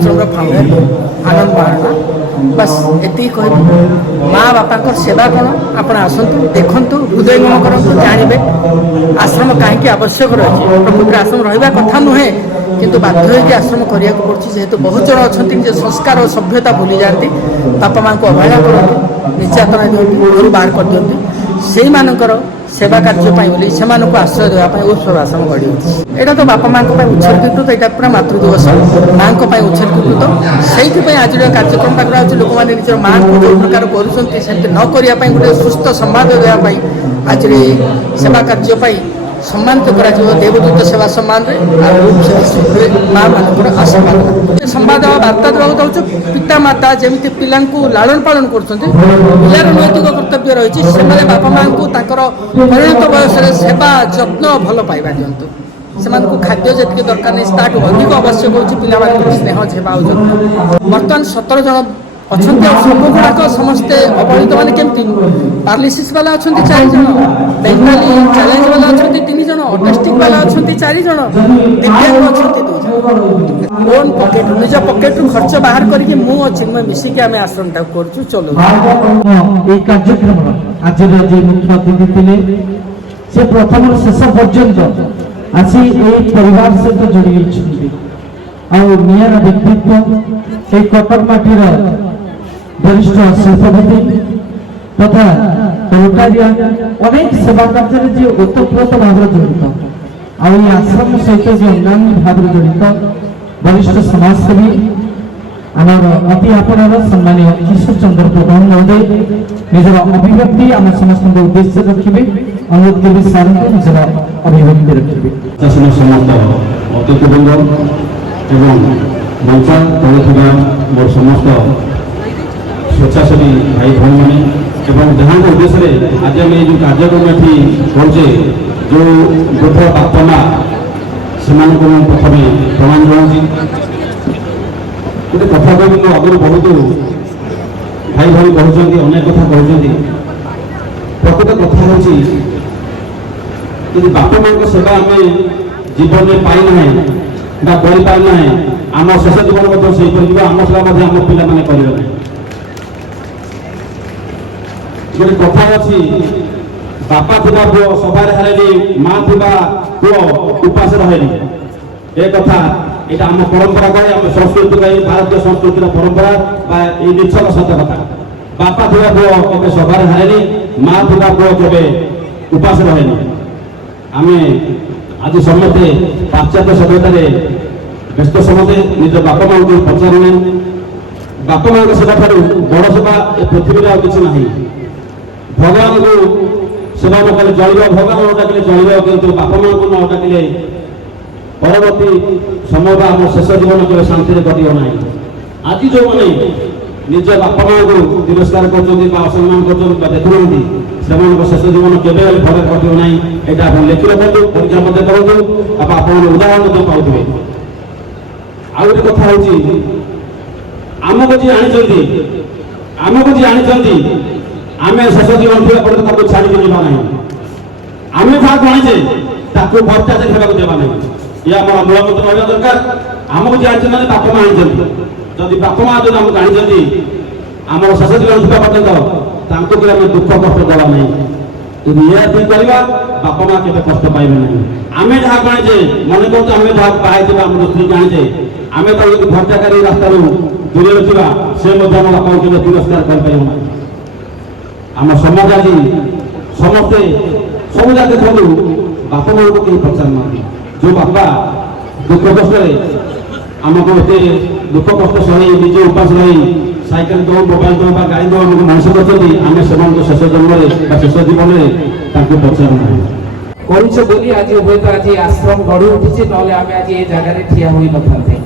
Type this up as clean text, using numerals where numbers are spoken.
आश्रम फाउंडर आनंद महाराणा बस एति कह माँ बापा सेवा कौन आप आसतु देखु हृदयंगम करूँ जानवे आश्रम कहीं आवश्यक रही प्रकृति आश्रम रहा कथा नुहे किंतु बाध्य हो आश्रम करने को पड़े जेहेतु बहुत जन अच्छा संस्कार और सभ्यता भूली जाती बापा माँ को अवहेला करते निर्यातना दिखती घर बाहर कर दिखती से सेवा कार्यपाई से आश्रय देवाई उत्सव आश्रम गढ़ी यहाँ तो बापा माँ उत्सर्गीकृत यहाँ पूरा मातृ दिवस माँ उत्सर्गीकृत से आज कार्यक्रम लोक मैंने निजर माँ को जो प्रकार करें न करने गोटे सुस्थ संवाद देवाई आज सेवा कार्यपाई सम्मानित देवदूत सेवा सम्मान माँ मान आशीर्वाद संवाद वार्ता देवा चाहूँ पिता माता जमी पिला लालन पालन कर नैतिक कर्तव्य रही से बापा माँ को परिणत बयस सेवा जत्न भल पाइबा दिंतु से खाद्य जी दरकार नहीं ताठू अधिक आवश्यक हो पिला स्नेह सेवा और जत्न बर्तमान 17 जन अच्छा सब गुड़ाक समस्ते अवहेलित मैंने केमती पारालिसिस वाला अच्छा 4 जन मेंटाली चैलेंज वाला अच्छा 3 जन ऑटिस्टिक वाला अच्छा 4 जन दिव्यांग अच्छा 2 जन ओन पॉकेट निज पॉकेट खर्च बाहर करके मु अच्छी मैं मिसिक आम आश्रम टाक कर चलो ये कार्यक्रम आज मुख्य अतिथि थे से प्रथम शेष पर्यंत आसी परिवार सहित जोड़ी नियर व्यक्तित्व एक कटक माटीर वरिष्ठ शिल्पपति तथा रोटारिया अनेक सेवा कार्य जी ओतप्रोत भाव जड़ित आश्रम सहित जो अन्य भाव जड़ित वरिष्ठ समाजसेवी आमर अति आपणार सम्मानीय किशोर चंद्र प्रधान महोदय निजर अभिव्यक्ति आम समस्त उद्देश्य रखिए अनुरोध करी सार निजर अभिव्यक्ति रखिए समस्त अतिथिवृंद एवं मंचा तले मोर समस्त स्वेच्छासेवी भाई भाई मैंने जहाँ उद्देश्य आज आम जो कार्यक्रम ये करुचे जो वृद्ध बापा माँ से प्रथम प्रणाम जनाऊँ गोटे कथा कह आगुरी बहुत भाई भाई कहते अनेक कथा कहते प्रकृत कथा हूँ बापा माँ सेवा आम जीवन में पाईना करना आम शेष जीवन से आम सेवा आम पिला मैंने करेंगे गोटे कथा अच्छी बापा थिबा पुओ सभार हारेनी माँ थिबा पुओ उपास रहेनी ए कथा এটা आम परंपरा कहे आम संस्कृति कहे भारतीय संस्कृतिर परंपरा निछक सत्य कथा बापा थिबा पुओ केबे सभार हारेनी माँ थिबा पुओ केबे उपास रहेनी आम आज समस्ते पाश्चात्य सभ्यतार व्यस्त समस्ते निज बापा माँ को पचारे बापा माँ सेवा ठार बड़ सेवा ए पृथ्वी आ कि ना भगवान को सेवा न कले चलो भगवान न डाकिले चलो किंतु बापा माँ को न डाकिले परवर्ती समय आम शेष जीवन केवल शांति कटिव ना आज जो मैंने निज बापा माँ को तिरस्कार करसम्मान कर देखुना से शेष जीवन केवे भले कटिव ना यहाँ लिखि रखु परीक्षा मध्य करूँ आप उदाहरण पाथे आउ गोटे कथा हूँ आमको जी आमको जी आनी आम शेष जीवन थे पर्यटन छाड़ी जाना ना आम जहाँ गणीचे भर्ता देखा देवा ना ये आम मूलमंत्र रहा दरकार आमको जी आनी मैंने बापा माँ आनी जदि बापा माँ जो आमको आनी आम शेष जीवन था पर्यटन आम दुख कष्ट देवा ना यदि ये करवा बापा माँ के कष्ट पाइबे ना आम जहाँ गणीचे मन कर आम जहाँ बाहर आम स्त्री जानीचे आम तो भर्ताकारी रास्तार दूरे रखा से आम बापा को तिरस्कार कर आम समाज आज समस्ते सब जगह देखो बापा माँ को कहीं पचारना जो बापा दुख कष्ट आमको एत दुख कष्ट सही निजे उपास रही साइकेल दो मोबाइल दो गाड़ी दो आमको मनुष्य करते आम से शेष जन्म शेष जीवन में पचारना आज आज आश्रम गढ़ी उठी ना आम आज ये जगह ठिया हुई न था।